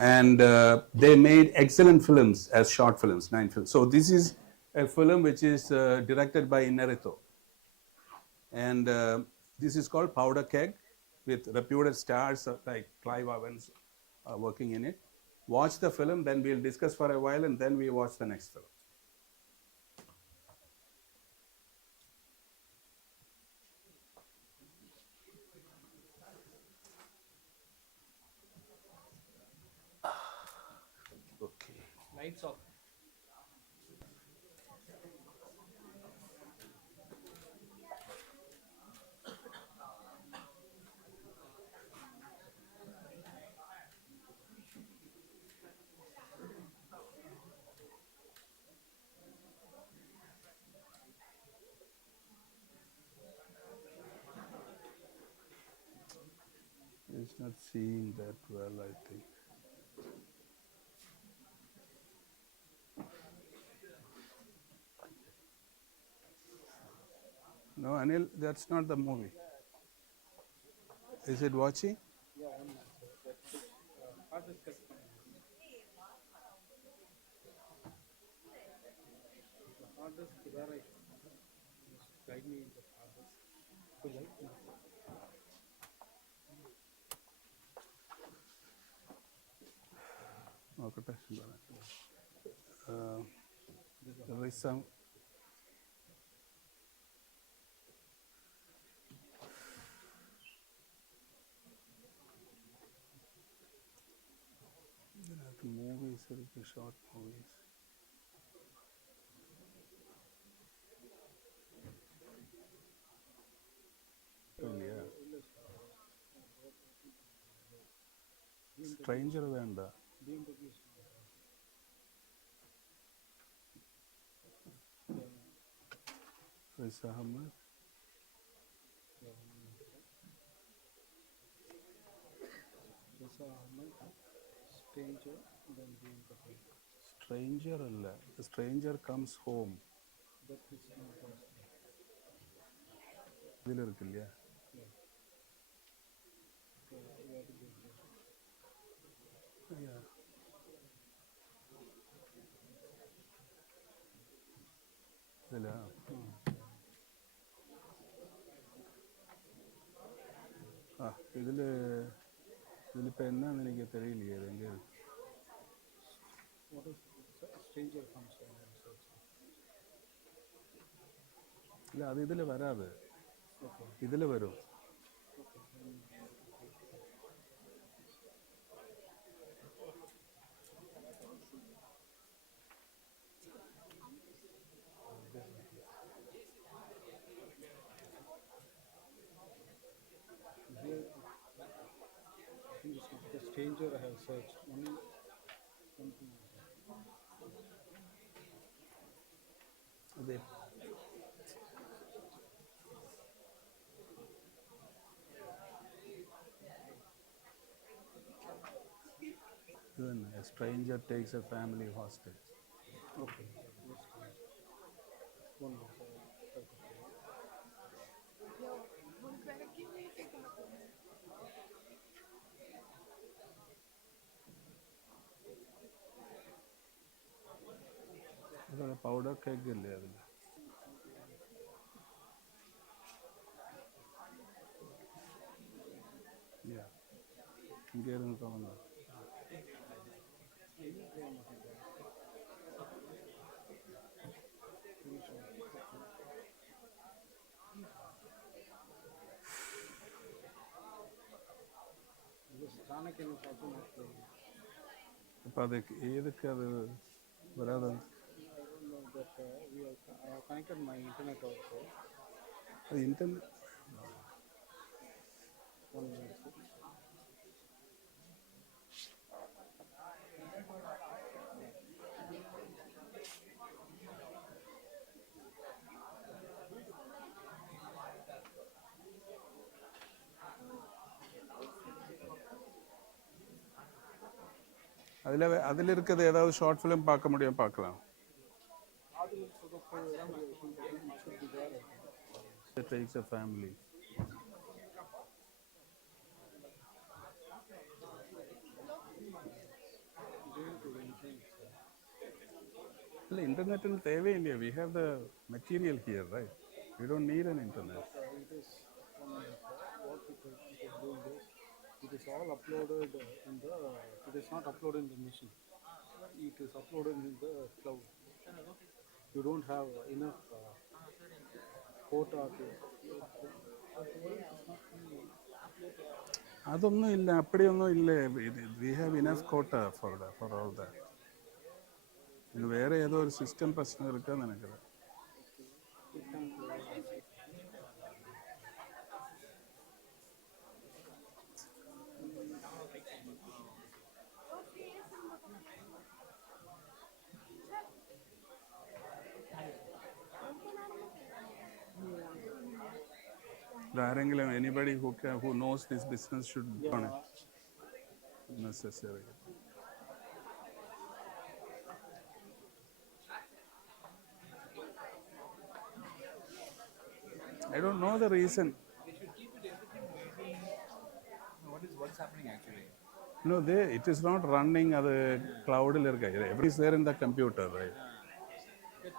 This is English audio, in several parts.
and they made excellent films as short films, 9 films. So this is a film which is directed by Inarito, and this is called Powder Keg, with reputed stars like Clive Owens working in it. Watch the film, then we'll discuss for a while, and then we watch the next film. Okay. Lights off. It's not seeing that well, I think. No, Anil, that's not the movie. Is it watching? Yeah, one minute, sir. That hard disk cut பண்ணணும். The hard disk where I just guide me in the hard disk. Full light. നോക്കട്ടെ there is some movies, short movies. Yeah. Stranger വേണ്ട. Riz Ahmed. Stranger, then BMW. Stranger അല്ല. The Stranger Comes Home. That is not ഇതിലിരിക്കില്ല. Yeah. ഇതിലാ. ഇതിലിപ്പോൾ എന്നാന്ന് എനിക്ക് തെളിയില്ല ഏതെങ്കിലും. What is Stranger Comes Home? ഇല്ല, അത് ഇതിൽ വരാതെ ഇതിൽ വരും. The Stranger I have searched. Only something. അതെ. A stranger takes a family hostage. Okay. One more. Powder cake ഇല്ലേ അതിൽ? കയറി നോക്കാമെന്നോ? അപ്പം അത് ഏതൊക്കെ അത് വരാതെ? We have connected my internet also. Internet. One minute. அதில் இருக்கிறது ஏதாவது ஷார்ட் ஃபிலிம் பார்க்க முடியும், பார்க்கலாம். It takes a family. Well, internet and TV India, we have the material here, right? We don't need an internet. It is one minute. What it is doing is, it is all uploaded in the. It is not uploaded in the machine. It is uploaded in the cloud. You don't have enough quota to upload. That's why it is not being uploaded. അതൊന്നും ഇല്ല അപ്പടിയൊന്നും ഇല്ലേ we have enough കോട്ട for all that ഇത് വേറെ ഏതോ ഒരു system പ്രശ്നം എടുക്കാന്ന് നിനക്കത് It can play. ഇതാരെങ്കിലും anybody who knows this business should Yeah. necessary. I don't know the reason. They should keep it everything waiting. What is happening actually? No, it is not running அது cloudல இருக்க. Everything is there in the computer, right?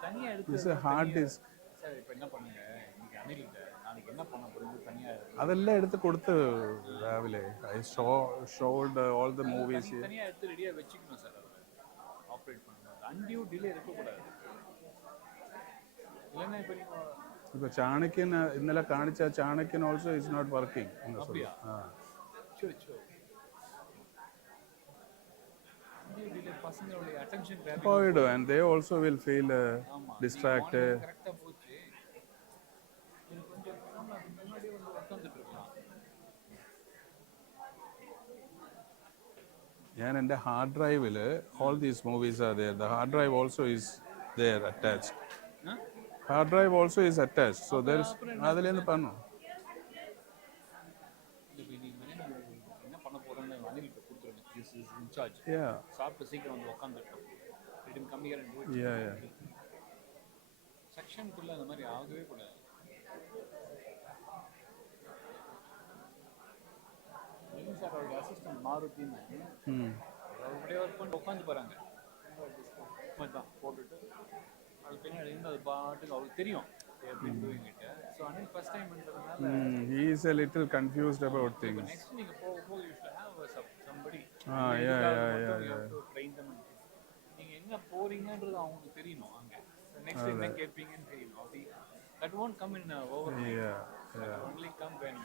தனியா எடுத்து It's a hard disk. Sir இப்போ என்ன பண்ணுங்க இன்னைக்கு அனில் நாளைக்கு என்ன பண்ண போறது தனியா അതെല്ലാം എടുത്ത് കൊടുത്ത് രാവിലെ I showed all the movies here. தனியா எடுத்து ரெடியா வெச்சுக்கணும் சார் அதை ஆப்ரேட் பண்ணணும் அன்டியூ டிலே இருக்கக்கூடாது இல்லைன்னா இப்போ ഇപ്പൊ ചാണക്യൻ ഇന്നലെ കാണിച്ച Chanakyan also is not working அப்படியா ஷூர் ஷூர் அன்டியூ டிலே பசங்களுடைய அட்டென்ஷன் கிராபிங் പോയിടും and they also will feel distracted. கரெக்டா போச்சு இது கொஞ்சம் நம்ம முன்னாடியே வந்து உட்கார்ந்துட்டு இருக்கலாம் ഞാൻ എൻ്റെ ഹാർഡ് ഡ്രൈവിൽ all these movies are there. The hard drive also is there attached. Hard drive also is attached. So there is അതിലേന്ന് പറഞ്ഞു இப்போ நீ என்ன பண்ண போறேன்னு அனில் கிட்ட கொடுத்துருங்க திஸ் இஸ் இன்சார்ஜ் yeah சாப்பிட்டு சீக்கிரம் வந்து உட்காந்துட்டோம் இடம் கம்மியாக ரெண்டு yeah செக்ஷனுக்குள்ள அந்த மாதிரி ஆகவே கூடாது இல்லை சார் அவருடைய அசிஸ்டன்ட் மாருத்தின்னு அப்படியே ஒர்க் பண்ணி உட்காந்து போகிறாங்க தான் போட்டுட்டு அது பின்னாடி இருந்து அது பாட்டுக்கு அவருக்கு தெரியும் எப்படின்னு டூயிங்கிட்ட ஸோ அனில் ஃபர்ஸ்ட் டைம்ன்றதுனால he is a little confused about things. Next நீங்கள் போக போக you should have somebody train them நீங்கள் எங்கே போறீங்கன்றது அவங்களுக்கு தெரியணும் அங்கே நெக்ஸ்ட் என்ன கேட்பீங்கன்னு தெரியணும் அப்படி that won't come in overnight. Yeah. Only come when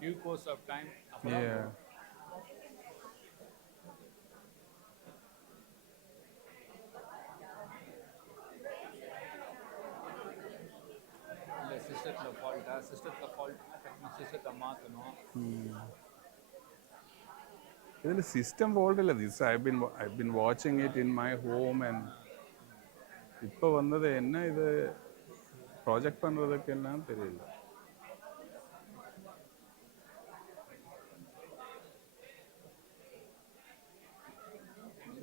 due course of time. Yeah. இல்லை சிஸ்டத்தில் ஃபால்ட்டா சிஸ்டத்தில் ஃபால்ட்னா சிஸ்டத்தை மாற்றணும் ഇതിൽ സിസ്റ്റം ഫോൾട്ട് ഇല്ല this I've been watching it in my home and இப்போ வந்தது என்ன இது ப்ராஜெக்ட் பண்ணுறதுக்கு எல்லாம் தெரியல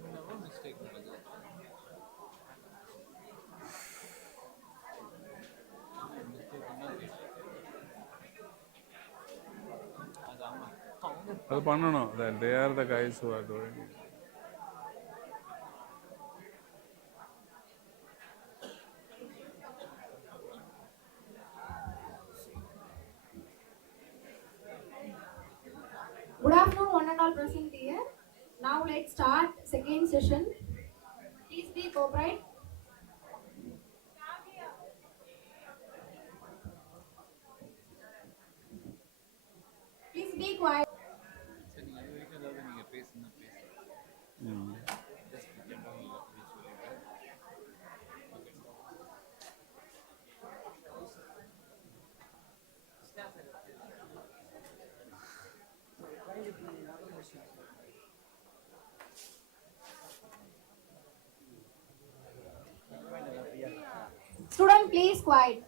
என்னவோ மிஸ்டேக் நடக்குது மிஸ்டேக்னா அது ஆமாம் அவங்க அது பண்ணணும் they are the guys who are doing it. Good afternoon, one and all present here. Now let's start second session. Please be cooperate. Please be quiet. சரி நீங்கள் அது வரைக்கும் ஏதாவது நீங்கள் பேசுங்க just general visually Student, please quiet.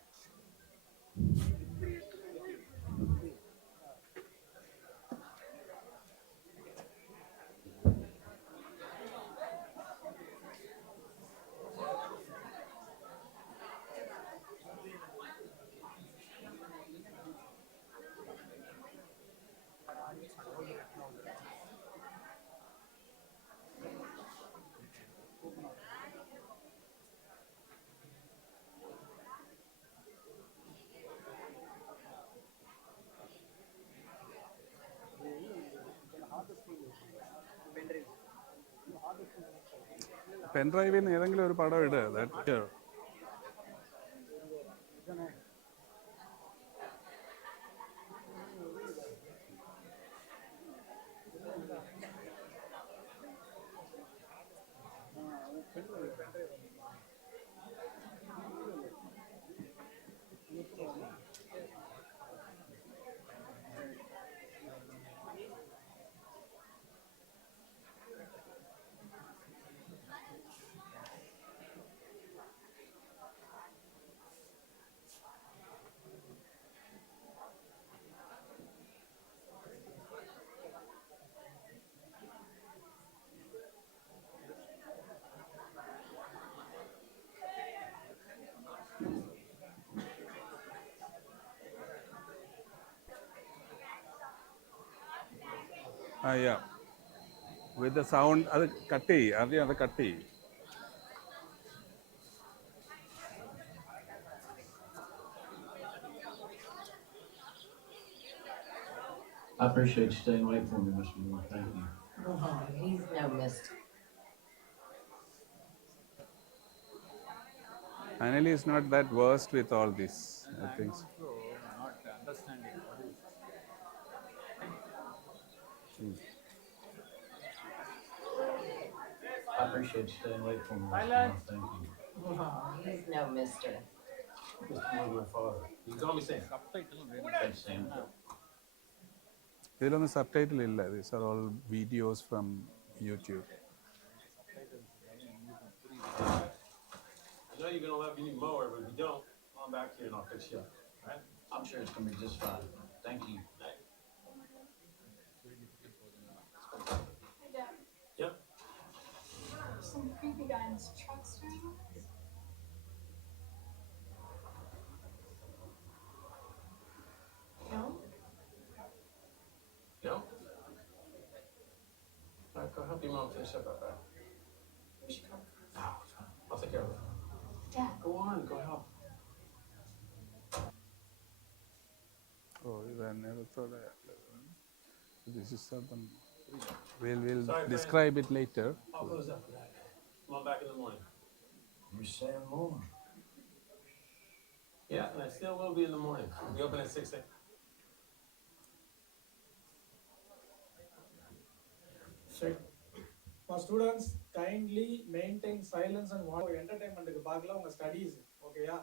പെൻഡ്രൈവിൽ നിന്ന് ഏതെങ്കിലും ഒരു പടം ഇടുക. Yeah. With the sound, അത് കട്ട് ചെയ്യും. ആദ്യം അത് കട്ട് ചെയ്യും. I appreciate you staying late for me, Mr. Moore. Thank you. Oh, he's no mister. Anali is not that versed with all this. I I'm think so. also not understanding what is. I appreciate you staying late for me, Mr. Moore. Thank you. Oh, he's no mister. Mr. Moore's my father. You can call me Sam. Subtitle Thanks, Sam. ഇതിലൊന്നും subtitle ഇല്ല. These are all videos from YouTube. I know you're gonna love your new mower, but if you don't, come on back here and I'll fix you up. All right? I'm sure it's gonna be just fine. Thank you. Hey, Dad. Yep. Some creepy guy in his truck staring at us. No? No? All right, go help your mom finish up out back. We should go. No, it's fine. I'll take care of it. Dad. Go on, go help. Oh, I never thought that. This is something. We'll Sorry, describe it later. I'll close up for that. Come on back in the morning. You're Sam Moore. Yeah, and I still will be in the morning. We open at 6 a.m. For students, kindly maintain silence and what என்டர்டைன்மெண்ட்டுக்கு பார்க்கல உங்க studies ஓகேயா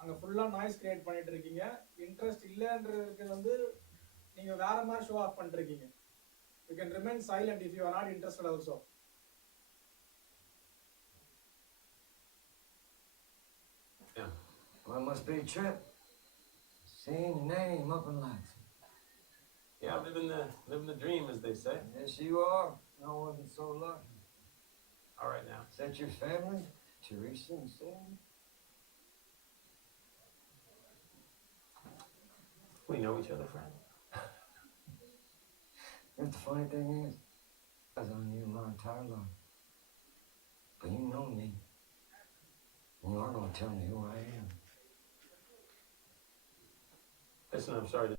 அங்க ஃபுல்லா noise create பண்ணிட்டு இருக்கீங்க interest இல்லன்றதுக்கு வந்து நீங்க வேற மாதிரி ஷோ ஆஃப் பண்ணிட்டு இருக்கீங்க you can remain silent if you are not interested also Yeah. Well, it must be a trip. Seeing your name up in lights. Yeah, living the dream, as they say. Yes, you are. I wasn't so lucky. All right now. Is that your family? Teresa and Sam? We know each other, friend. That's the funny thing is, I was on you my entire life. But you know me. You are going to tell me who I am. Listen, I'm sorry to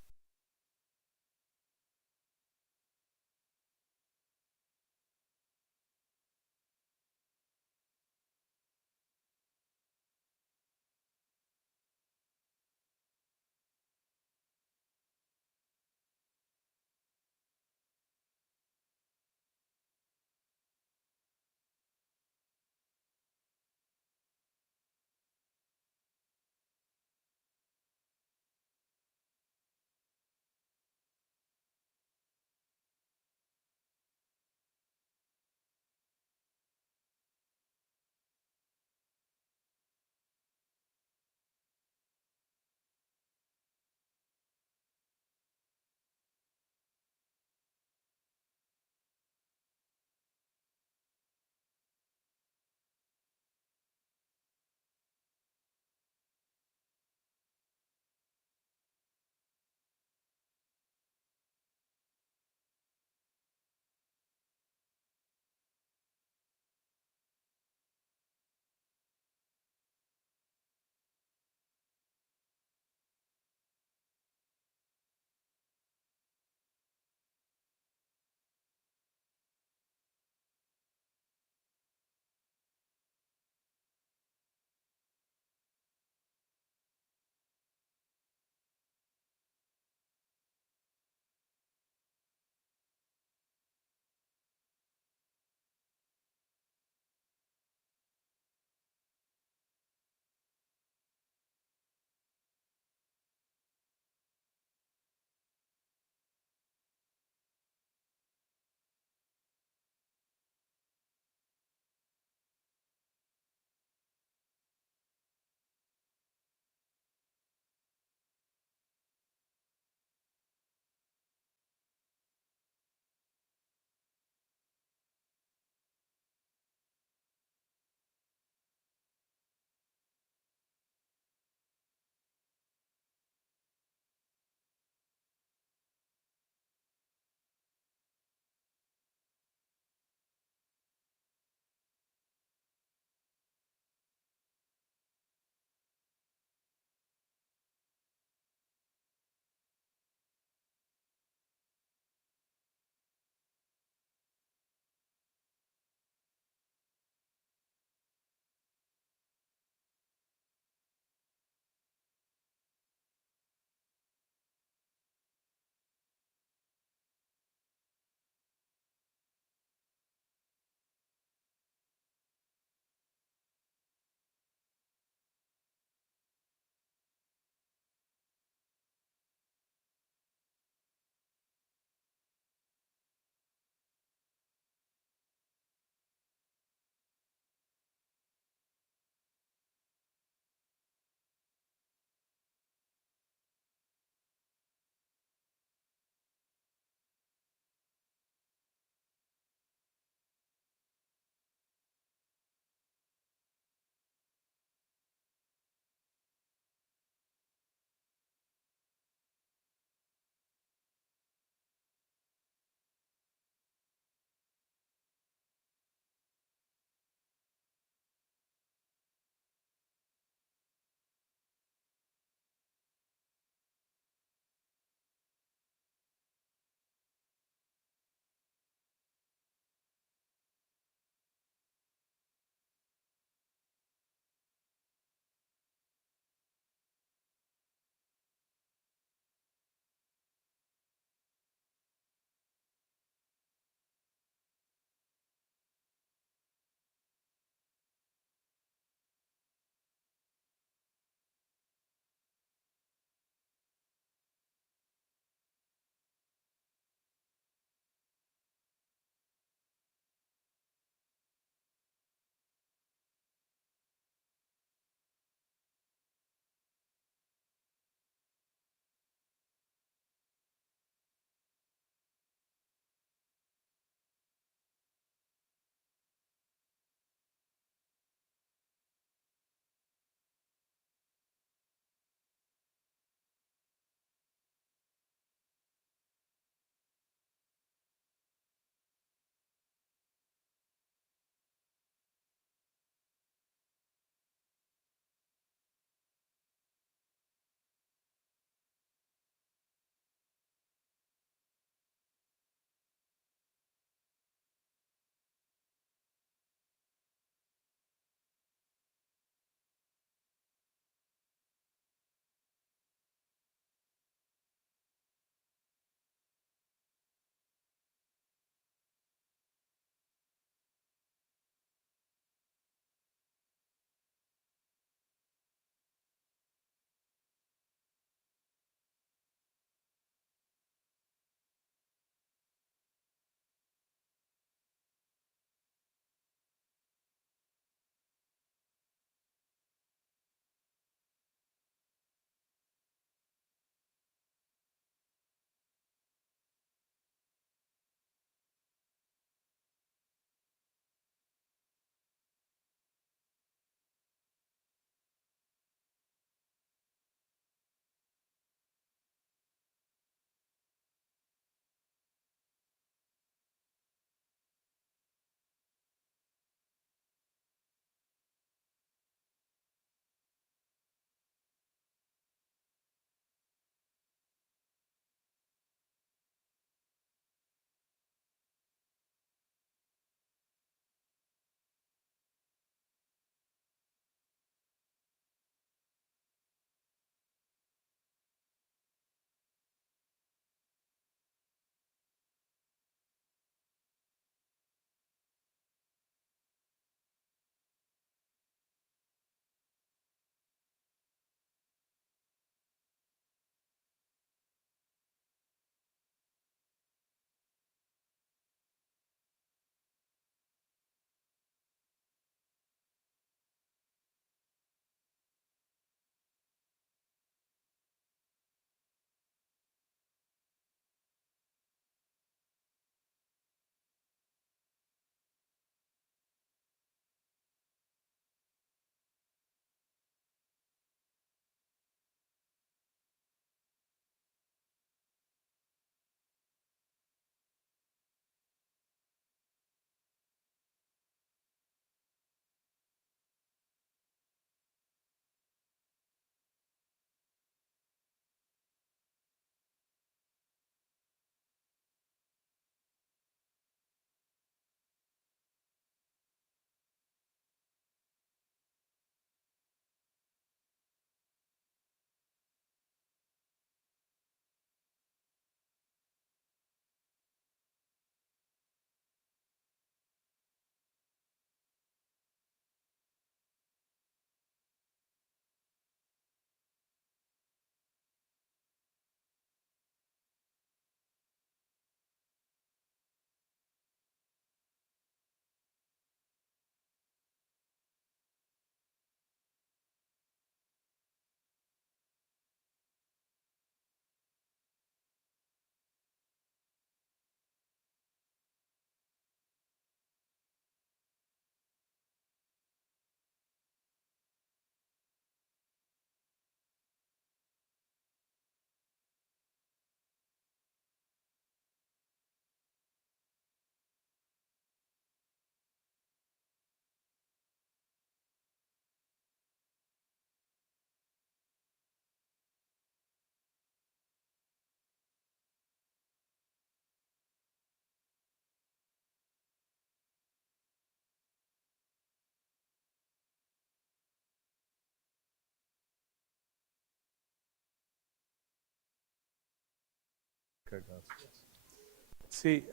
See,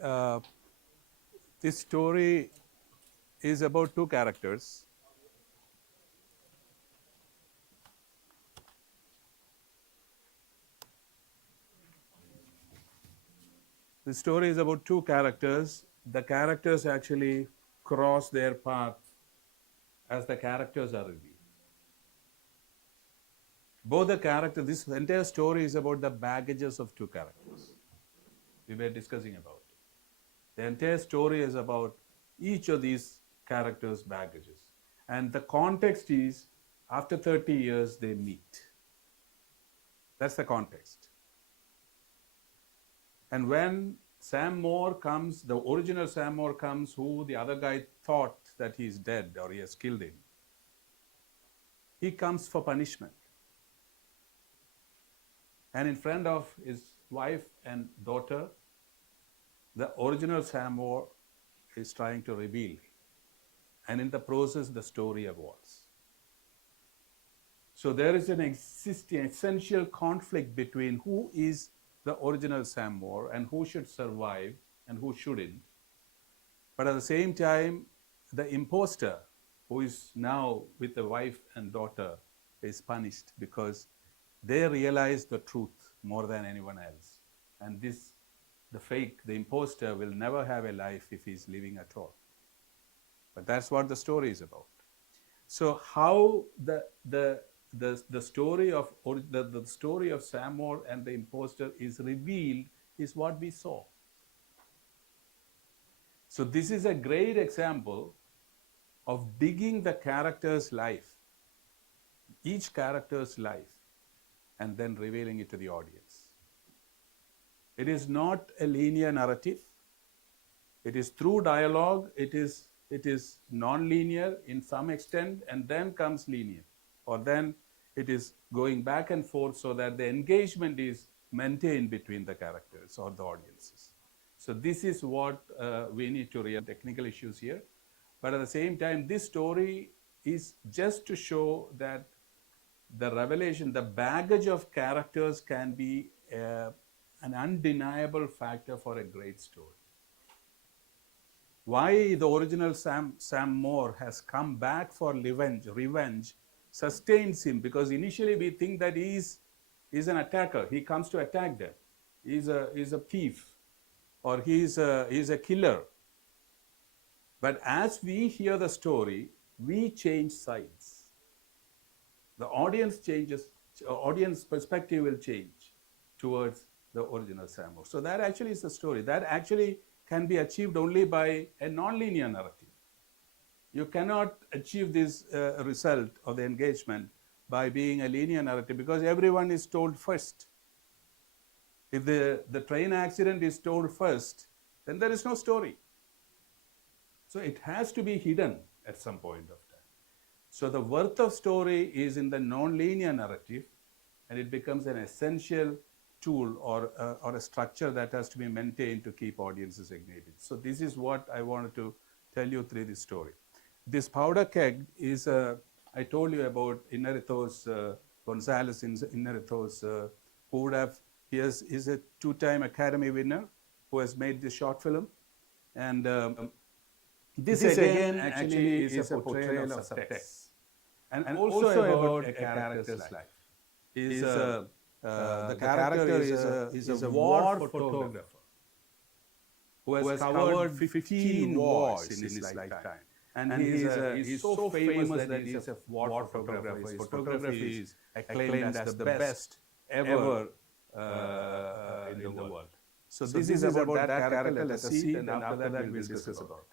this story is about two characters. The story is about two characters. The characters actually cross their path as the characters are revealed. Both the characters, this entire story is about the baggages of two characters. We were discussing about it. The entire story is about each of these characters' baggages. And the context is after 30 years they meet. That's the context. And when Sam Moore comes, the original Sam Moore comes, who the other guy thought that he's dead or he has killed him, he comes for punishment. And in front of his wife and daughter, the original Sam Moore is trying to reveal. And in the process, the story evolves. So there is an existing, essential conflict between who is the original Sam Moore and who should survive and who shouldn't. But at the same time, the imposter, who is now with the wife and daughter, is punished because they realize the truth more than anyone else. And this, the fake, the imposter will never have a life if he's living at all. But that's what the story is about. So how the story of the story of Sam Moore and the imposter is revealed is what we saw. So this is a great example of digging the character's life, each character's life, and then revealing it to the audience. It is not a linear narrative. It is through dialogue. It is non-linear in some extent, and then comes linear, or then it is going back and forth so that the engagement is maintained between the characters or the audiences. So this is what we need to realize. Technical issues here, but at the same time, this story is just to show that the revelation, the baggage of characters can be an undeniable factor for a great story. Why the original Sam Moore has come back for revenge sustains him, because initially we think that he's an attacker. He comes to attack them. He's a thief, or he's a killer. But as we hear the story, we change sides. The audience changes, audience perspective will change towards the original Sam Moore. So that actually is the story. That actually can be achieved only by a non-linear narrative. You cannot achieve this result of the engagement by being a linear narrative, because everyone is told first. If the train accident is told first, then there is no story. So it has to be hidden at some point of time. So the worth of story is in the non-linear narrative, and it becomes an essential tool or a structure that has to be maintained to keep audiences engaged. So this is what I wanted to tell you through this story. This powder keg is, I told you about Inarritu's, Gonzalez Inarritu's, who would have, he is a two-time Academy winner who has made this short film. And this again actually is a portrayal of subtext. And also about a character's life. The character is a war photographer who has covered 15 wars in his lifetime. And he's so famous that he's a war photographer. His photography is acclaimed as the best ever in the world. So this is about that character. Let us see, and after that we'll discuss about it.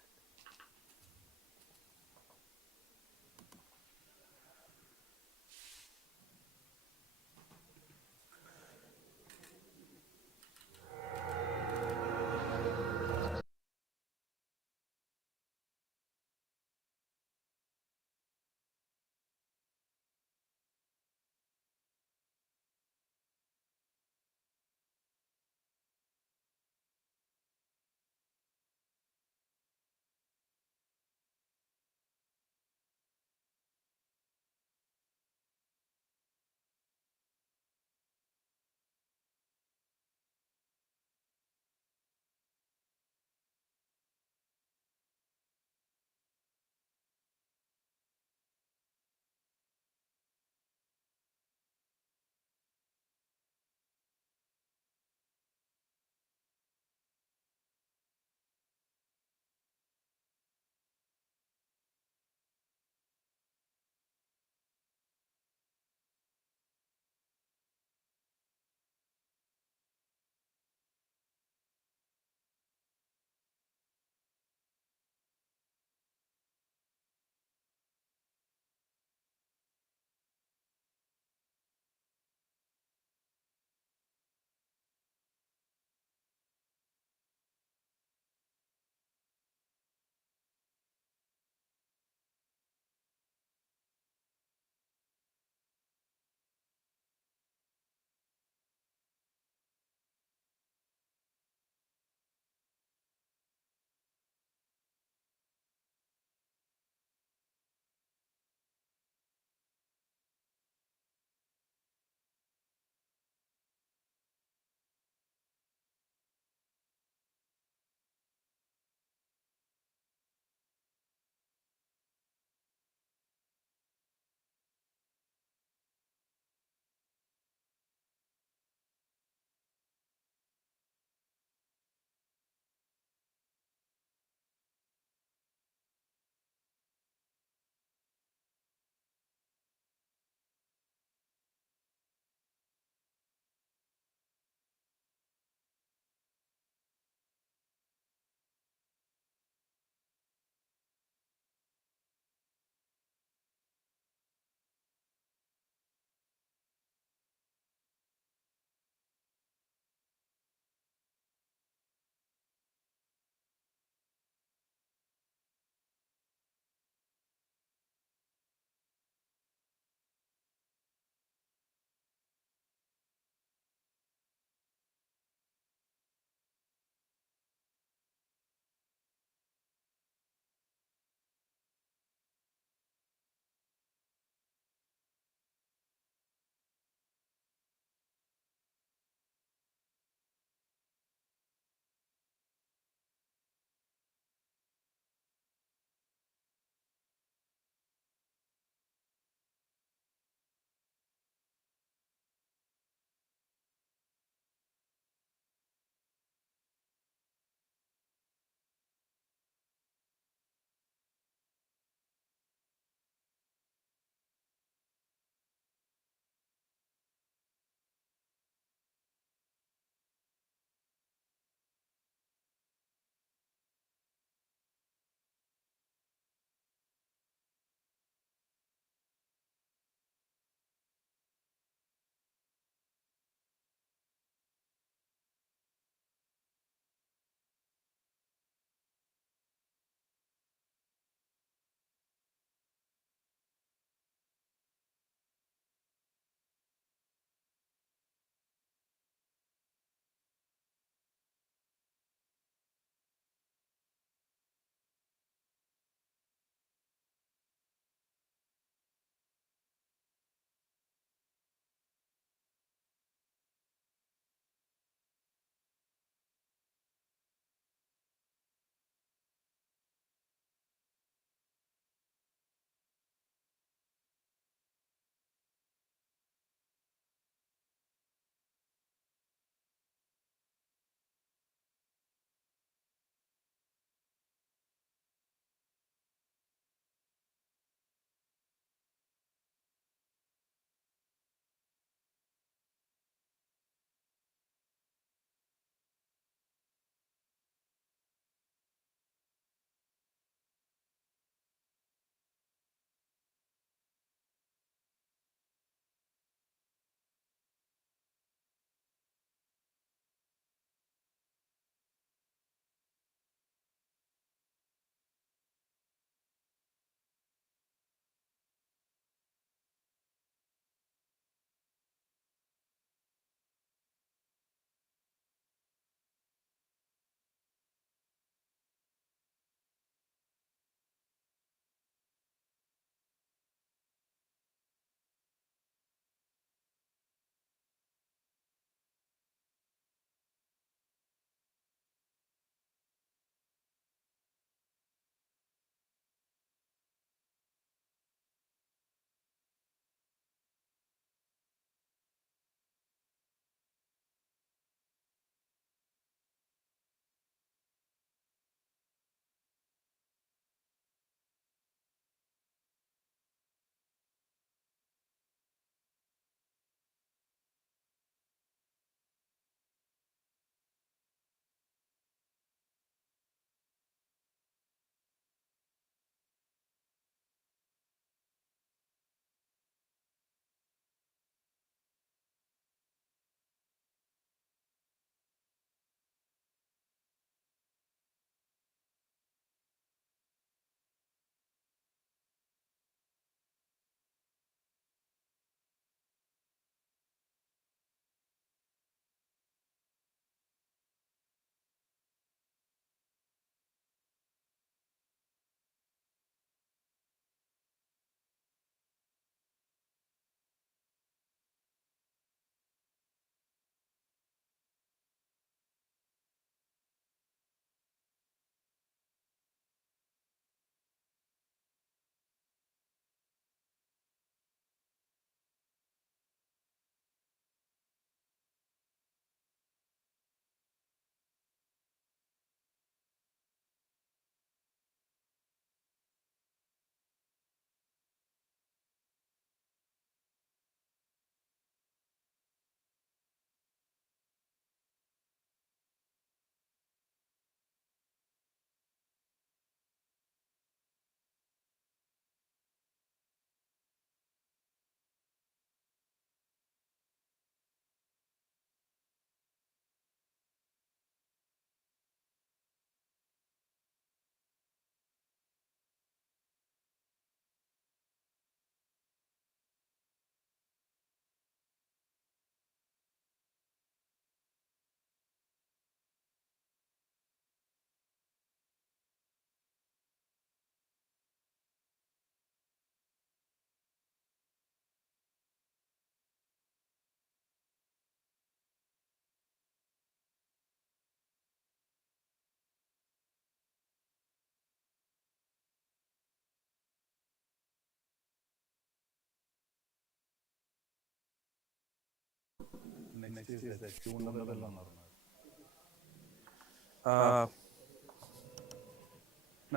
next is the June മുതലാണ് നടന്നത്.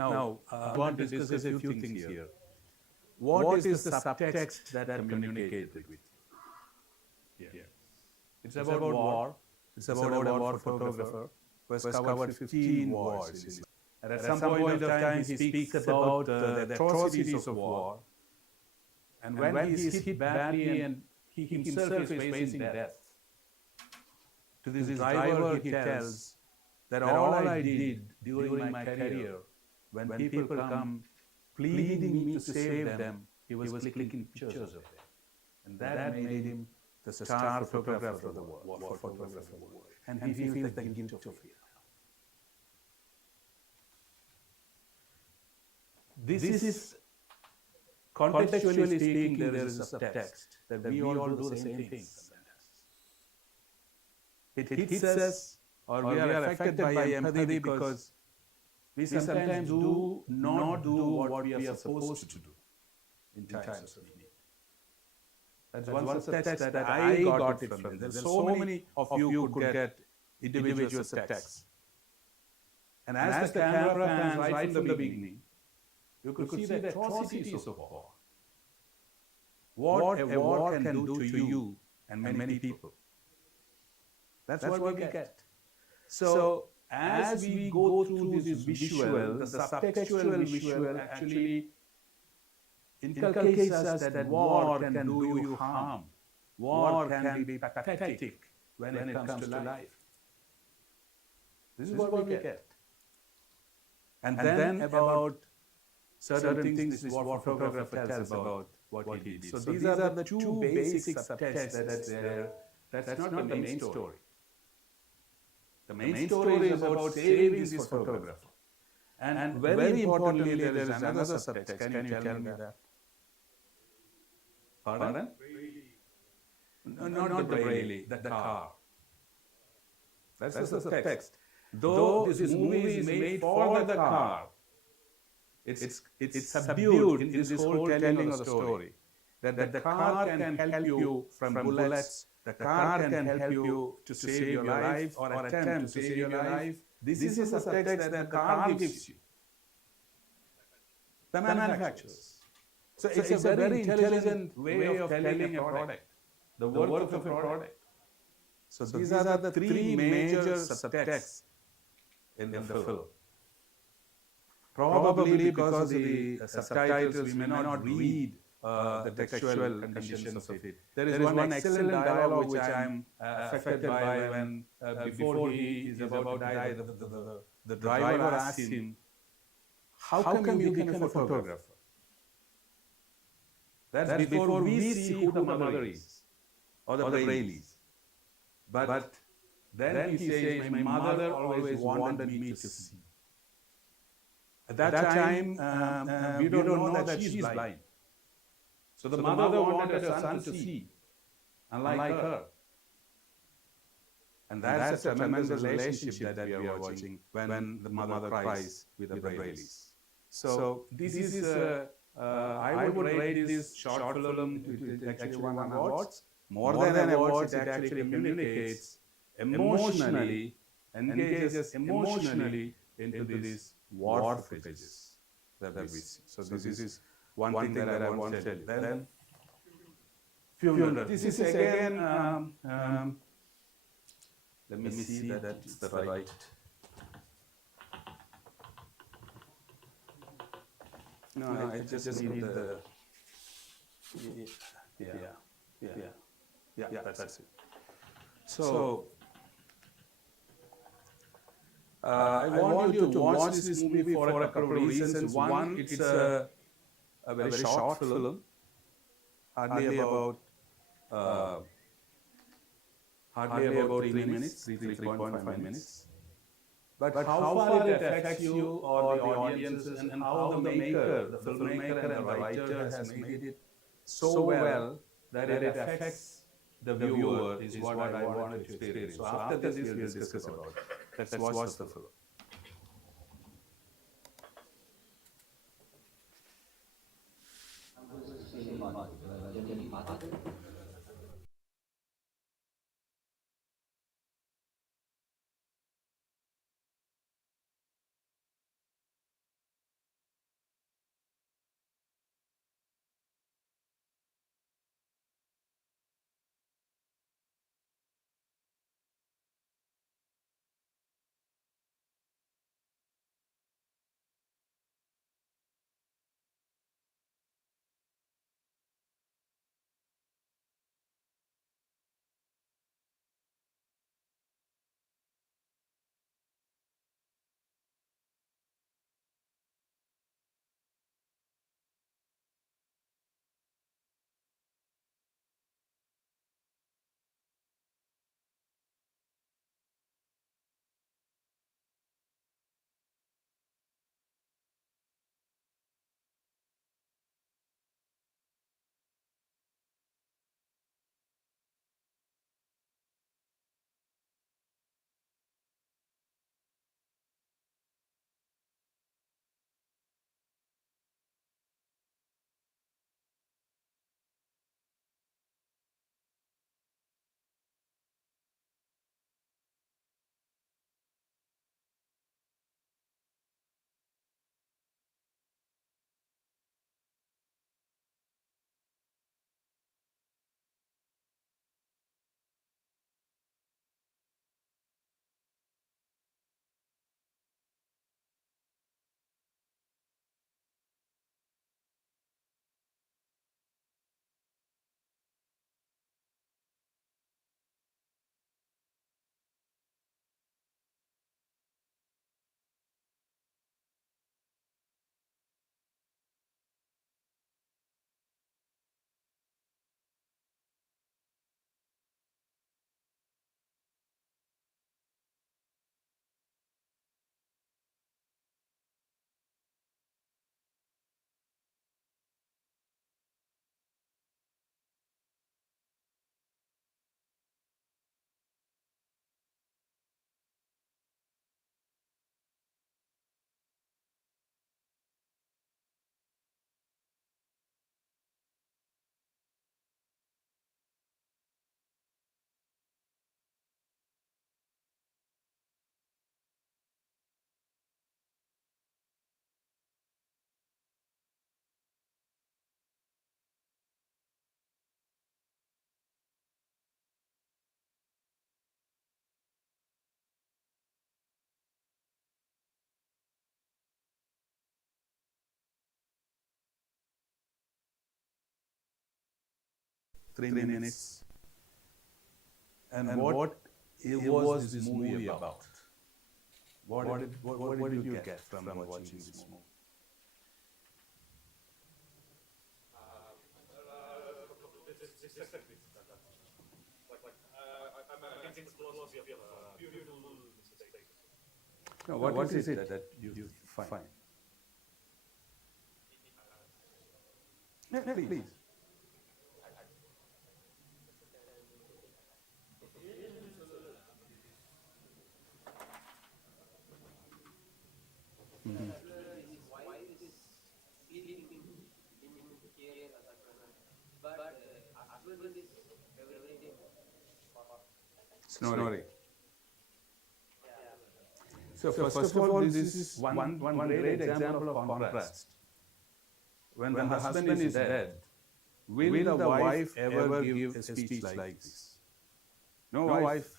Now, I want to discuss a few things here. What is the subtext that communicates with you? Yeah. It's about war. It's about a war photographer who has covered 15 wars. And at some point of time, he speaks about the atrocities of war. And when he is hit badly and he himself is facing death, to this driver he tells that all I did during my career, when people come pleading me to save them, he was clicking pictures of them. And that made him the star photographer of the world. And he feels the guilt of it. This is, contextually speaking, there is a subtext that we all do the same thing sometimes. It hits us, or we are affected by empathy because we sometimes do not do what we are supposed to do in times of need. That's one subtext that I got it from. There's so many of you could get individual subtexts. And as the camera pans right from the beginning, you could see the atrocities of war. What a war can do to you and many people. That's what we get. So as we go through this visual, the subtextual visual actually inculcates us that war can do you harm. War can be pathetic when it comes to life. This is what we get. And then about certain things is what photographer tells about what he did. So these are the two basic subtexts that's there. That's not the main story. The main story is about saving this photographer. And very importantly, there is another subtext. Can you tell me that? Pardon? No, not the Braille, the car. That's the subtext. Though this movie is made for the car, it's subdued in this whole telling of the story. That the car can help you from bullets, the car can help you to save your life or attempt to save your life. This is a subtext that the car gives you. The manufacturers. So it's a very intelligent way of telling a product, the worth of a product. So these are the three major subtexts in the film. Probably because of the subtitles, we may not read the textual conditions of it. There is one excellent dialogue which I am affected by when before he is about to die, the driver asks him, how come you became a photographer? That's before we see who the mother is or the Brailleys. But then he says, my mother always wanted me to see. At that time, we don't know that she is blind. So the mother wanted her son to see, unlike her. And that's a tremendous relationship that we are watching when the mother cries with the Brailleys. So this is, I would rate this short film, it actually won awards. More than awards, it actually communicates emotionally, engages emotionally into these war footages that we see. So this is one thing that I want to tell you. Then funeral. This is again, let me see that it's the right. No, I just need the, yeah, that's it. So, I want you to watch this movie for a couple of reasons. One, it's a very short film, hardly about 3 minutes, 3.5 minutes. But how far it affects you or the audiences and how the maker, the filmmaker and the writer has made it so well that it affects the viewer is what I wanted to experience. So after this, we'll discuss about it. Let's watch the film. 3 minutes. And what was this movie about? What did you get from watching this movie? No, what is it that you find? Yeah, please. Snoring. So first of all, this is one great example of contrast. When the husband is dead, will the wife ever give a speech like this? No wife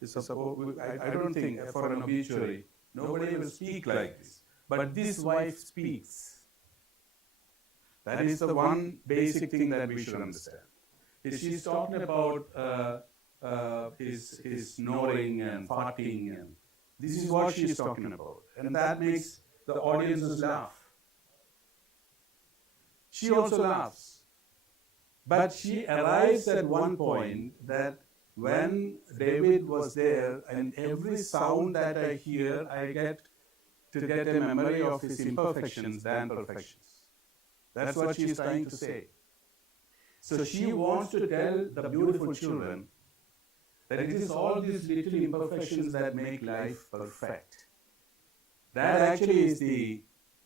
is supposed. I don't think for an obituary nobody will speak like this. But this wife speaks. That is the one basic thing that we should understand. She's talking about his snoring and farting, and this is what she's talking about, and that makes the audiences laugh. She also laughs, but she arrives at one point that when David was there, and every sound that I hear, I get to get a memory of his imperfections than perfections. That's what she's trying to say. So she wants to tell the beautiful children that it is all these little imperfections that make life perfect. That actually is the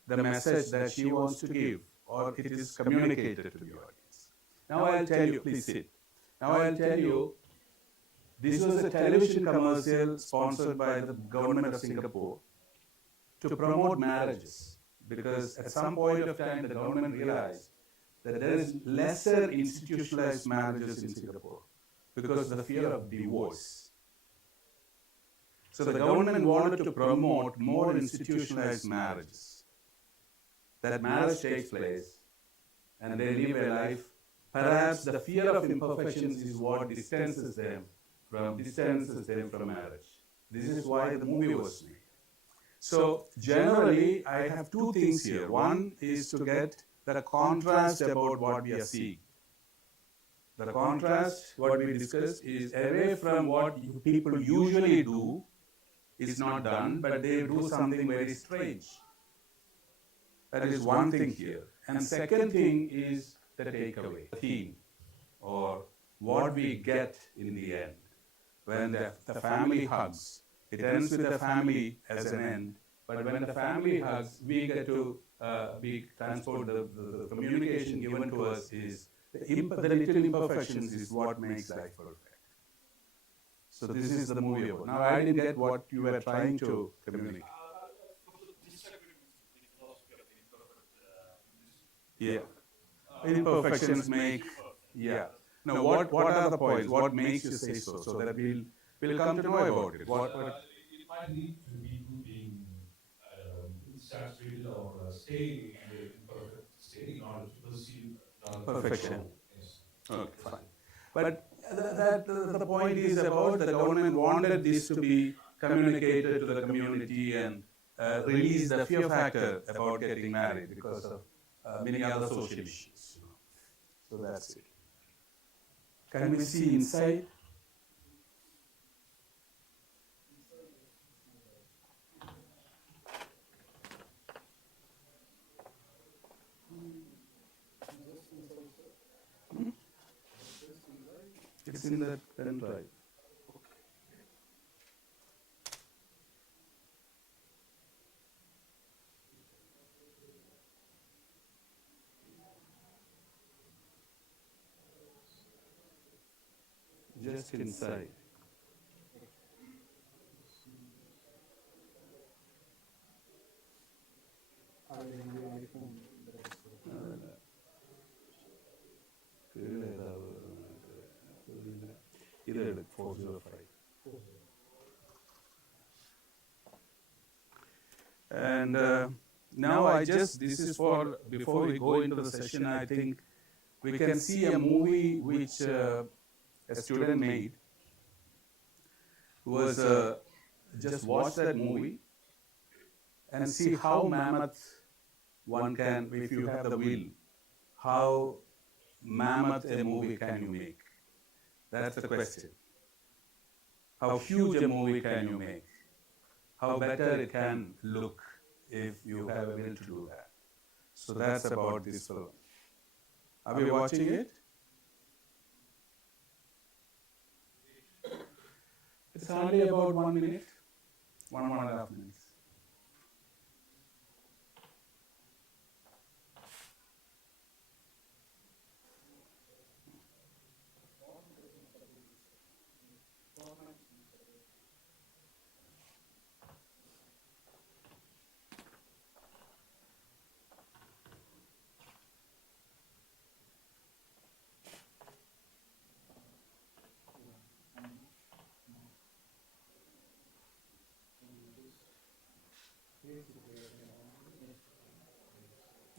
message that she wants to give, or it is communicated to the audience. Now I'll tell you, please sit. Now I'll tell you, this was a television commercial sponsored by the government of Singapore to promote marriages, because at some point of time the government realized that there is lesser institutionalized marriages in Singapore because of the fear of divorce. So the government wanted to promote more institutionalized marriages. That marriage takes place and they live a life. Perhaps the fear of imperfections is what distances them from marriage. This is why the movie was made. So generally, I have two things here. One is to get the contrast about what we are seeing. The contrast, what we discuss, is away from what people usually do, is not done, but they do something very strange. That is one thing here. And second thing is the takeaway, the theme, or what we get in the end. When the family hugs, it ends with the family as an end, but when the family hugs, we get to transport the communication given to us is the little imperfections is what makes life perfect. So this is the movie about. Now I didn't get what you were trying to communicate. Yeah, imperfections make. Yeah. Now what are the points? What makes you say so? So that we'll come to know about it. It might lead to people being saturated or stay in the imperfect state in order to perceive perfection. Yes. Okay, fine. But the point is about the government wanted this to be communicated to the community and release the fear factor about getting married because of many other social issues. So that's it. Can we see inside? It's in that pen drive. Just inside. ഇത് 405. And now this is for, before we go into the session, I think we can see a movie which a student made. Was just watch that movie and see how mammoth one can, if you have the will, how mammoth a movie can you make? That's the question. How huge a movie can you make? How better it can look if you have a will to do that. So that's about this film. Are we watching it? It's hardly about 1 minute, 1.5 minutes.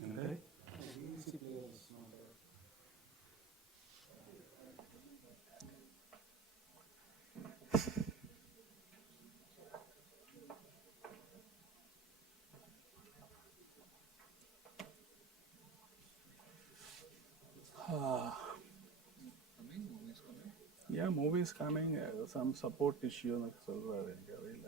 Okay. VC players not there. Yeah, movies coming, some support issue എന്നൊക്കെ சொல்றாரு എനിക്കറിയില്ല.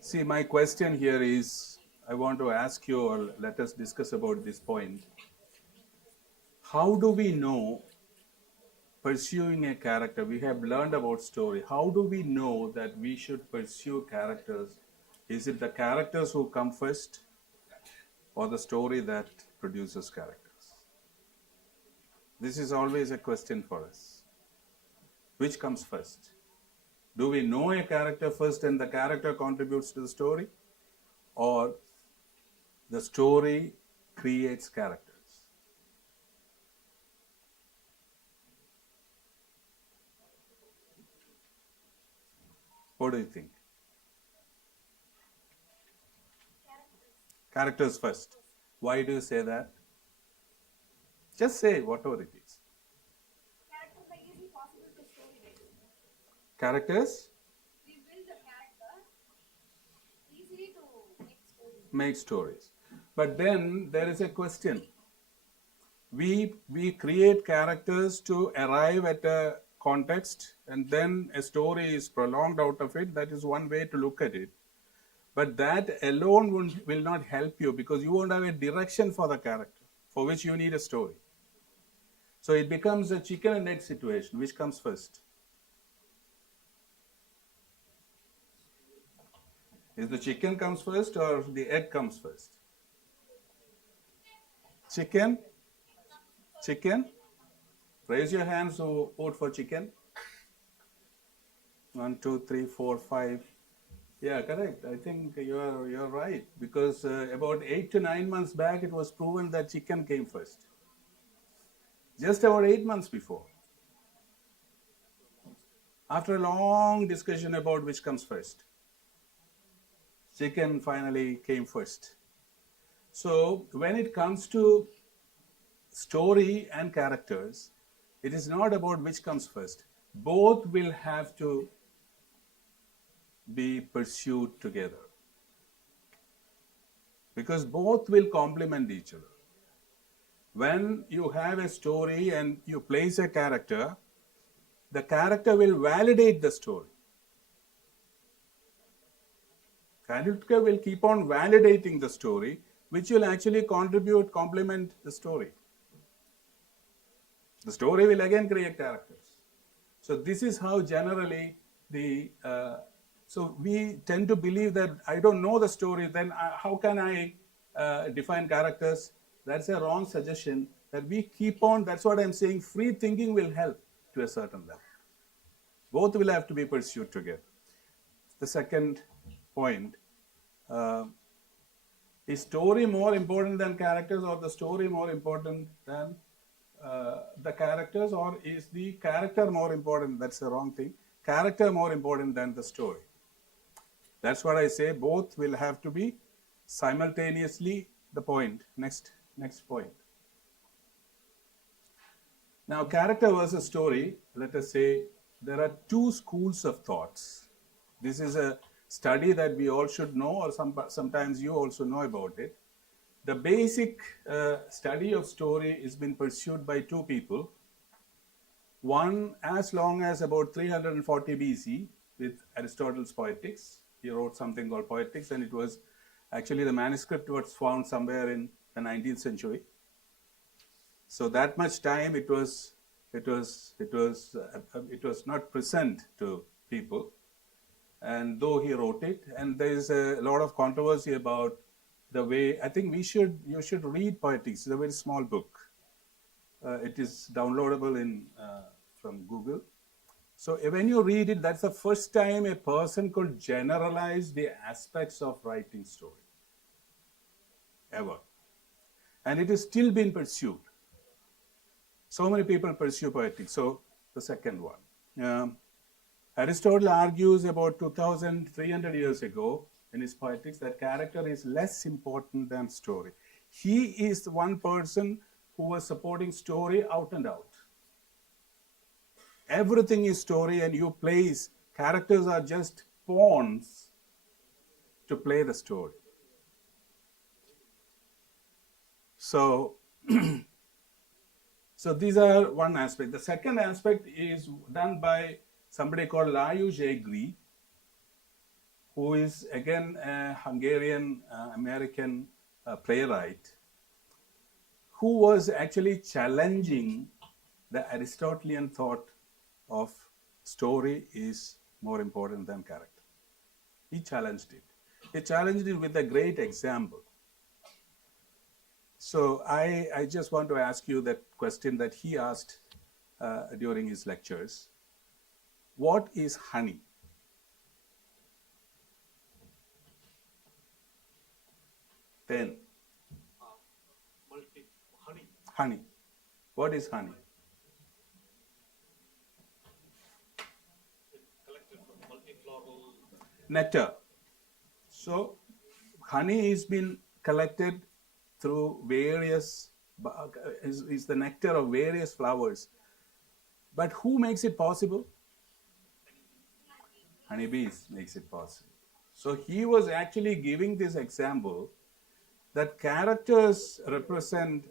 See, my question here is, I want to ask you, or let us discuss about this point. How do we know pursuing a character? We have learned about story. How do we know that we should pursue characters? Is it the characters who come first, or the story that produces characters? This is always a question for us. Which comes first? Do we know a character first and the character contributes to the story? Or the story creates characters? What do you think? Characters first. Why do you say that? Just say whatever it is. Characters are easily possible to story. Characters We build the character easily to make stories. make stories. But then there is a question. We create characters to arrive at a context, and then a story is prolonged out of it. That is one way to look at it. But that alone will not help you, because you won't have a direction for the character, for which you need a story. So it becomes a chicken and egg situation. Which comes first? Is the chicken comes first or the egg comes first? Chicken? Chicken? Raise your hands who vote for chicken. 1, 2, 3, 4, 5. Yeah, correct. I think you're right, because about 8 to 9 months back, it was proven that chicken came first. Just about 8 months before. After a long discussion about which comes first, chicken finally came first. So when it comes to story and characters, it is not about which comes first. Both will have to be pursued together, because both will complement each other. When you have a story and you place a character, the character will validate the story. Character will keep on validating the story, which will actually complement the story. The story will again create characters. So this is how generally so we tend to believe that I don't know the story, then how can I define characters? That's a wrong suggestion. That we keep on, that's what I'm saying, free thinking will help to a certain level. Both will have to be pursued together. The second point, is story more important than characters, or the story more important than the characters, or is the character more important? That's the wrong thing. Character more important than the story. That's what I say. Both will have to be simultaneously the point. Next point. Now, character versus story, let us say there are two schools of thoughts. This is a study that we all should know, or sometimes you also know about it. The basic study of story has been pursued by two people. One, as long as about 340 BC, with Aristotle's Poetics. He wrote something called Poetics, and it was actually the manuscript was found somewhere in the 19th century. So that much time it was not present to people, and though he wrote it, and there is a lot of controversy about the way. I think you should read Poetics. It's a very small book. It is downloadable from Google. So when you read it, that's the first time a person could generalize the aspects of writing story, ever. And it is still being pursued. So many people pursue Poetics. So the second one. Aristotle argues about 2,300 years ago in his Poetics that character is less important than story. He is the one person who was supporting story out and out. Everything is story, and you place, characters are just pawns to play the story. So So these are one aspect. The second aspect is done by somebody called Lajos Egri, who is again a Hungarian American playwright, who was actually challenging the Aristotelian thought of story is more important than character. He challenged it. He challenged it with a great example. So I just want to ask you that question that he asked during his lectures. What is honey? Then honey. What is honey? Nectar. So honey is been collected through various, is the nectar of various flowers. But who makes it possible? Honeybees makes it possible. So he was actually giving this example that characters represent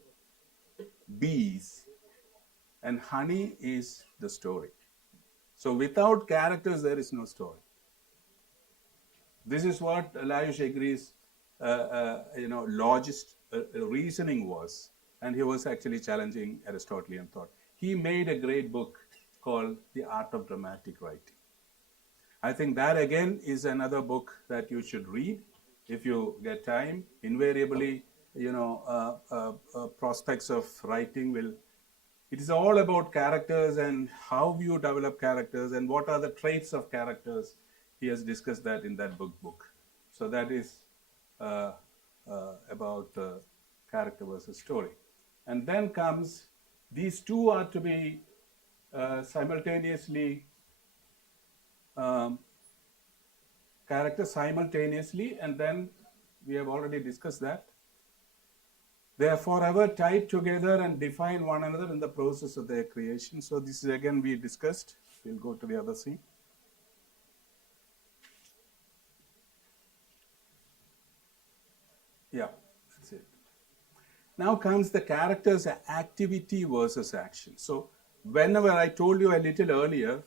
bees and honey is the story. So without characters, there is no story. This is what Lajos Egri's logist reasoning was, and he was actually challenging Aristotelian thought. He made a great book called The Art of Dramatic Writing. I think that again is another book that you should read if you get time. Invariably, prospects of writing will. It is all about characters and how you develop characters and what are the traits of characters. He has discussed that in that book. So that is about character versus story. And then comes, these two are to be simultaneously, characters simultaneously, and then we have already discussed that. They are forever tied together and define one another in the process of their creation. So this is again we discussed. We'll go to the other scene. Yeah, that's it. Now comes the character's activity versus action. So whenever I told you a little earlier,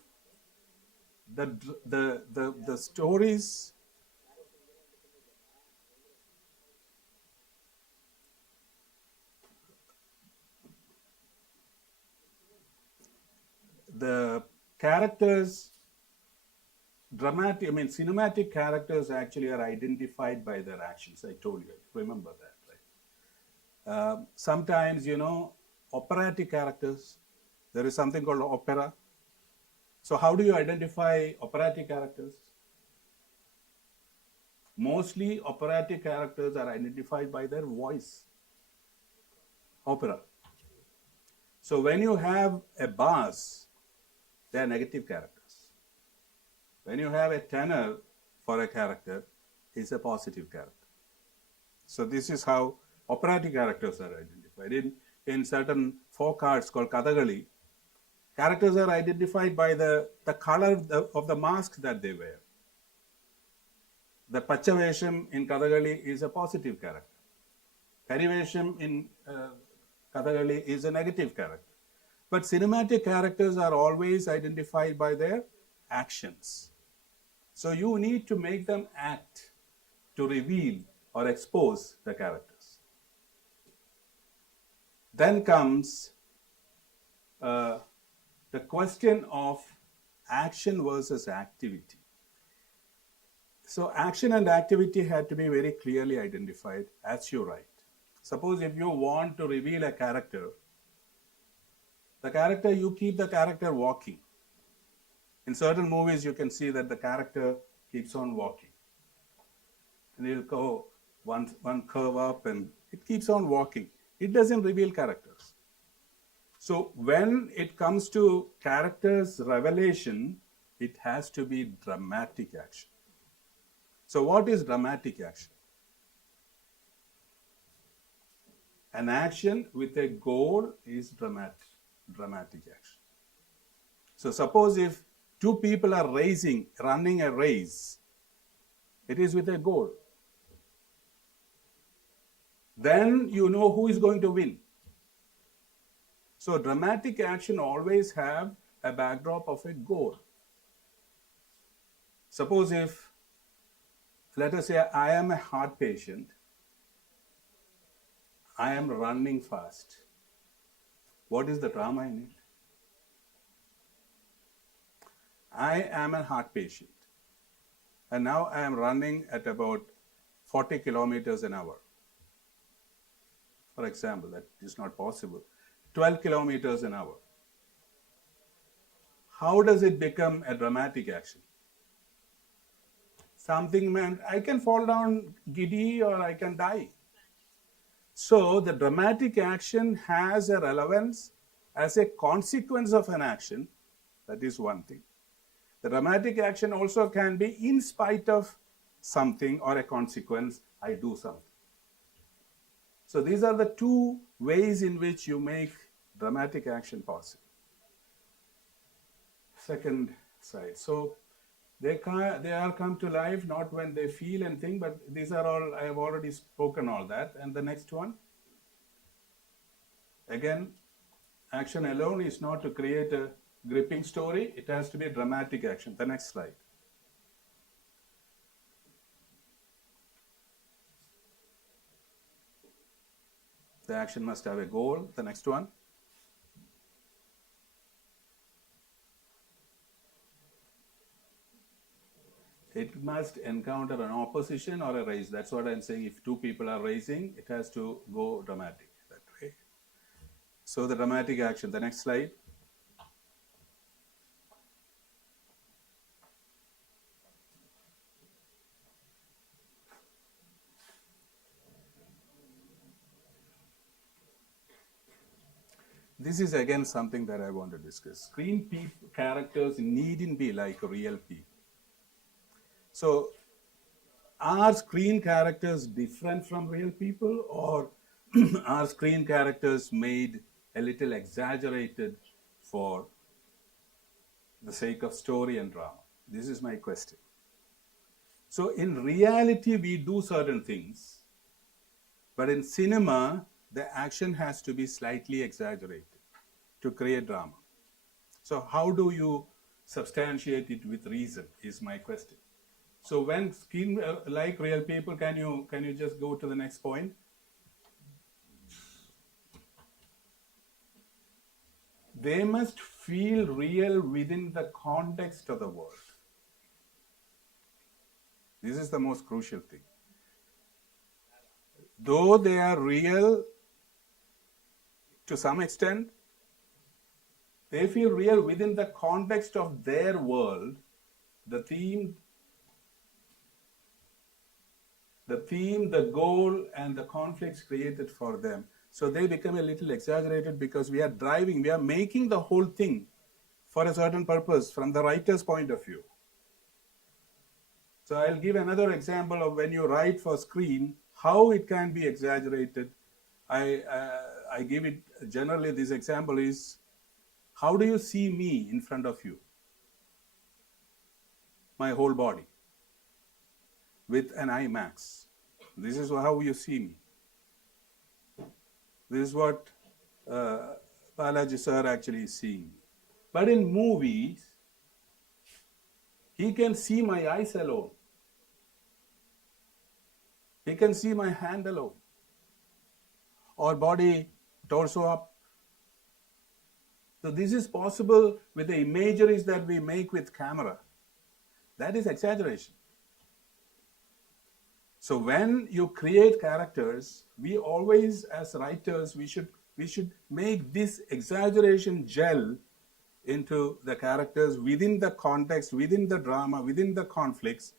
the stories, the characters, cinematic characters actually are identified by their actions. I told you, remember that, right? Sometimes, operatic characters, there is something called opera. So how do you identify operatic characters? Mostly operatic characters are identified by their voice. Opera. So when you have a bass, they are negative characters. When you have a tenor for a character, it's a positive character. So this is how operatic characters are identified. In certain folk arts called Kathakali, characters are identified by the color of the mask that they wear. The Pachavesham in Kathakali is a positive character. Karivesham in Kathakali is a negative character. But cinematic characters are always identified by their actions. So you need to make them act to reveal or expose the characters. Then comes the question of action versus activity. So action and activity had to be very clearly identified as you write. Suppose if you want to reveal a character, you keep the character walking. In certain movies, you can see that the character keeps on walking. And he'll go one curve up and it keeps on walking. It doesn't reveal characters. So when it comes to characters' revelation, it has to be dramatic action. So what is dramatic action? An action with a goal is dramatic action. So suppose if two people are running a race, it is with a goal. Then you know who is going to win. So dramatic action always have a backdrop of a goal. Suppose if, let us say, I am a heart patient, I am running fast. What is the drama in it? I am a heart patient, and now I am running at about 40 kilometers an hour. For example, that is not possible. 12 kilometers an hour. How does it become a dramatic action? Something, man, I can fall down giddy or I can die. So the dramatic action has a relevance as a consequence of an action. That is one thing. The dramatic action also can be in spite of something or a consequence, I do something. So these are the two ways in which you make dramatic action possible. Second side. So they are come to life not when they feel and think, but these are all, I have already spoken all that. And the next one, again, action alone is not to create a gripping story, it has to be a dramatic action. The next slide. The action must have a goal. The next one. It must encounter an opposition or a race. That's what I'm saying. If two people are racing, it has to go dramatic that way. So the dramatic action. The next slide. This is again something that I want to discuss. Screen characters needn't be like real people. So, are screen characters different from real people, or are screen characters made a little exaggerated for the sake of story and drama? This is my question. So, in reality, we do certain things, but in cinema, the action has to be slightly exaggerated to create drama. So, how do you substantiate it with reason is my question. So when screen like real people, can you just go to the next point? They must feel real within the context of the world. This is the most crucial thing. Though they are real to some extent, they feel real within the context of their world, the theme, the goal, and the conflicts created for them. So they become a little exaggerated because we are making the whole thing for a certain purpose from the writer's point of view. So I'll give another example of when you write for screen, how it can be exaggerated. I give it generally, this example is, how do you see me in front of you? My whole body with an IMAX. This is how you see me. This is what Balaji sir actually is seeing. But in movies, he can see my eyes alone. He can see my hand alone. Or body, torso up. So this is possible with the imageries that we make with camera. That is exaggeration. So when you create characters, we always, as writers, we should make this exaggeration gel into the characters within the context, within the drama, within the conflicts,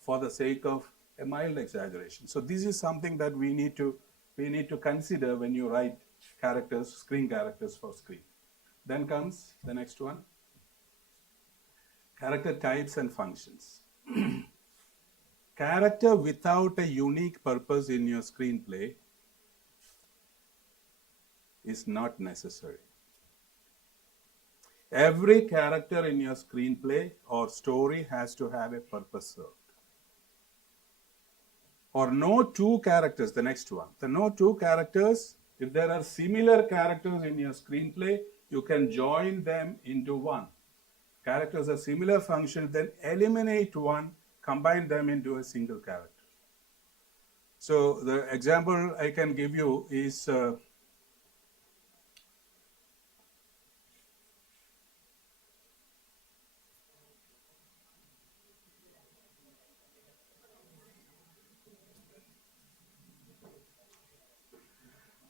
for the sake of a mild exaggeration. So this is something that we need to consider when you write characters, screen characters for screen. Then comes the next one, character types and functions. Character without a unique purpose in your screenplay is not necessary. Every character in your screenplay or story has to have a purpose served. Or no two characters, the next one. The no two characters If there are similar characters in your screenplay, you can join them into one. Characters are similar function, then eliminate one, combine them into a single character. So the example I can give you is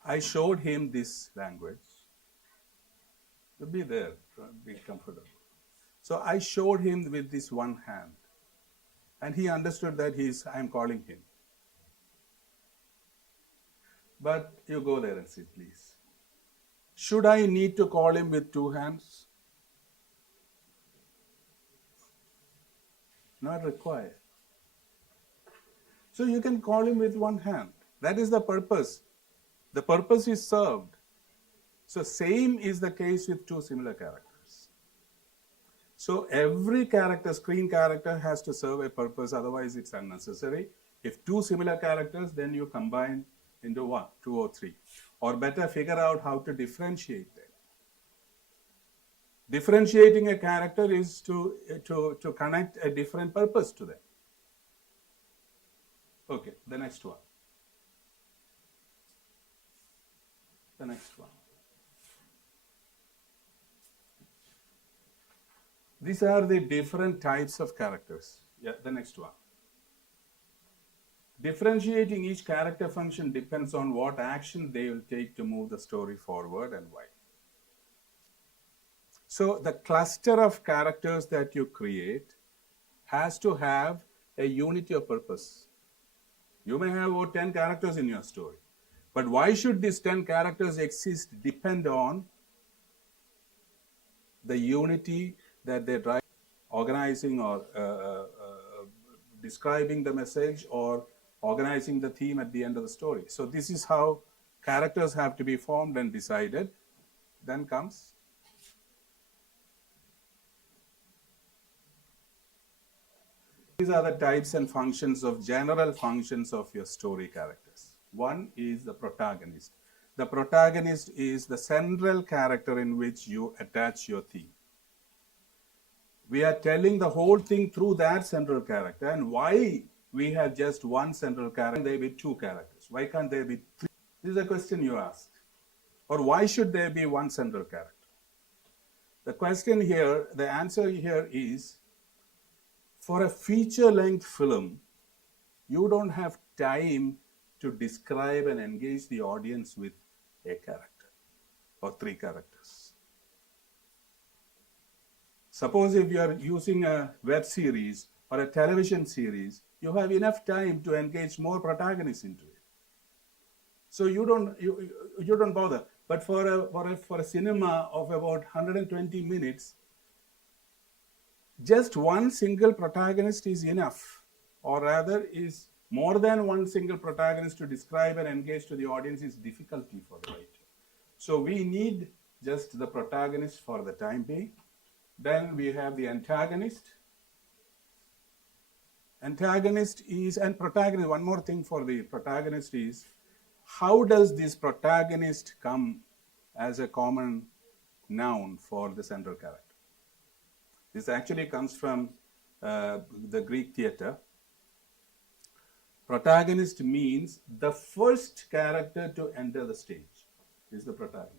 I showed him this language. To be there, be comfortable. So I showed him with this one hand, and he understood that I'm calling him. But you go there and sit, please. Should I need to call him with two hands? Not required. So you can call him with one hand. That is the purpose. The purpose is served. So same is the case with two similar characters. So every character, screen character, has to serve a purpose, otherwise it's unnecessary. If two similar characters, then you combine into one, two or three. Or better, figure out how to differentiate them. Differentiating a character is to connect a different purpose to them. Okay, the next one. The next one. These are the different types of characters. Yeah, the next one. Differentiating each character function depends on what action they will take to move the story forward and why. So the cluster of characters that you create has to have a unity of purpose. You may have over 10 characters in your story, but why should these 10 characters exist depend on the unity that they drive, organizing or describing the message or organizing the theme at the end of the story. So this is how characters have to be formed and decided. Then comes these are the types and functions of general functions of your story characters. One is the protagonist. The protagonist is the central character in which you attach your theme. We are telling the whole thing through that central character, and why we have just one central character, there be two characters. Why can't there be three? This is a question you ask. Or why should there be one central character? The question here, the answer here is, for a feature-length film, you don't have time to describe and engage the audience with a character or three characters. Suppose if you are using a web series or a television series, you have enough time to engage more protagonists into it. So you don't bother. But for a cinema of about 120 minutes, just one single protagonist is enough, or rather is more than one single protagonist to describe and engage to the audience is difficulty for the writer. So we need just the protagonist for the time being. Then we have the antagonist. Antagonist is, and protagonist, one more thing for the protagonist is, how does this protagonist come as a common noun for the central character? This actually comes from the Greek theater. Protagonist means the first character to enter the stage is the protagonist.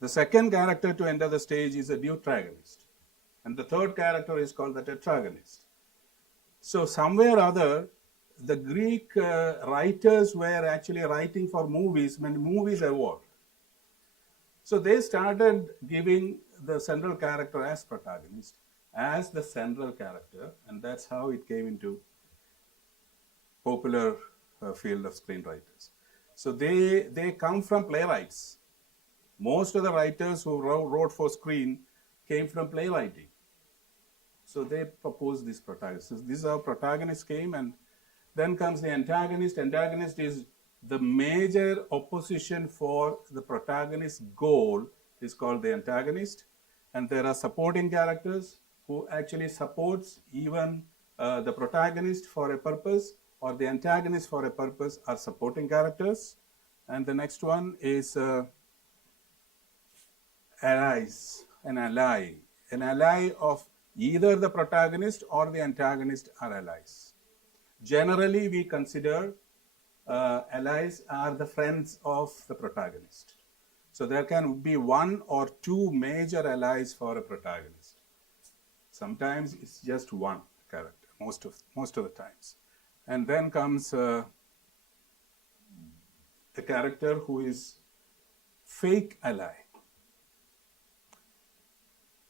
The second character to enter the stage is a deuteragonist. And the third character is called the tetragonist. So somewhere or other, the Greek writers were actually writing for movies when movies evolved. So they started giving the central character as protagonist, as the central character, and that's how it came into popular field of screenwriters. So they come from playwrights. Most of the writers who wrote for screen came from playwriting. So they proposed this protagonist. So this is how protagonist came, and then comes the antagonist. Antagonist is the major opposition for the protagonist's goal is called the antagonist. And there are supporting characters who actually supports even the protagonist for a purpose, or the antagonist for a purpose are supporting characters. And the next one is allies, an ally. An ally of either the protagonist or the antagonist are allies. Generally, we consider allies are the friends of the protagonist. So there can be one or two major allies for a protagonist. Sometimes it's just one character, most of the times. And then comes a character who is fake ally.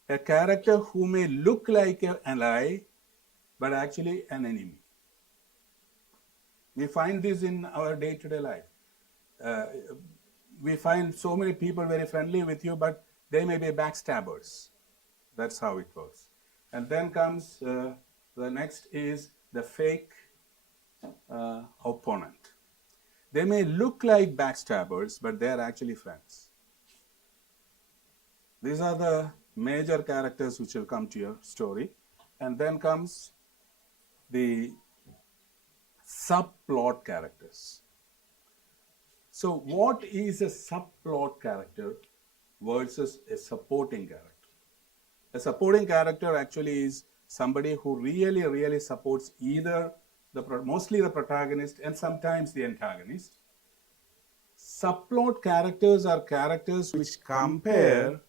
A character who may look like an ally, but actually an enemy. We find this in our day-to-day life. We find so many people very friendly with you, but they may be backstabbers. That's how it works. And then comes the next is the fake opponent. They may look like backstabbers, but they are actually friends. These are the major characters which will come to your story. And then comes the subplot characters. So what is a subplot character versus a supporting character? A supporting character actually is somebody who really supports either mostly the protagonist and sometimes the antagonist. Subplot characters are characters which compare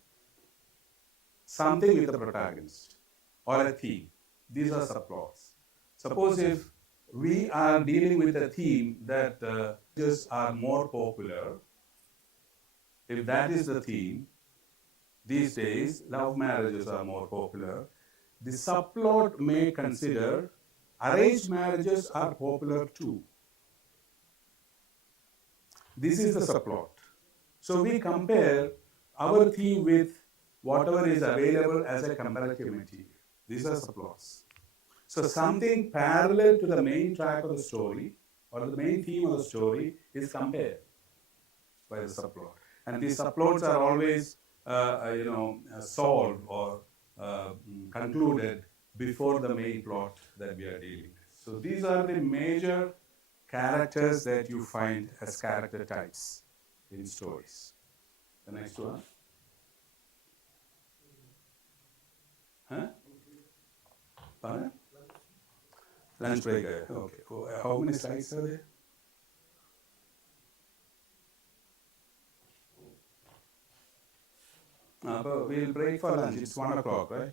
something with the protagonist or a theme. These are subplots. Suppose if we are dealing with a theme that marriages are more popular, if that is the theme, these days love marriages are more popular, the subplot may consider arranged marriages are popular too. This is the subplot. So we compare our theme with whatever is available as a comparative material. These are subplots. So something parallel to the main track of the story or the main theme of the story is compared by the subplot. And these subplots are always solved or concluded before the main plot that we are dealing with. So these are the major characters that you find as character types in stories. The next one. Huh? Pardon? Lunch break. Okay. How many slides are there? But we'll break for lunch. It's 1 o'clock, right?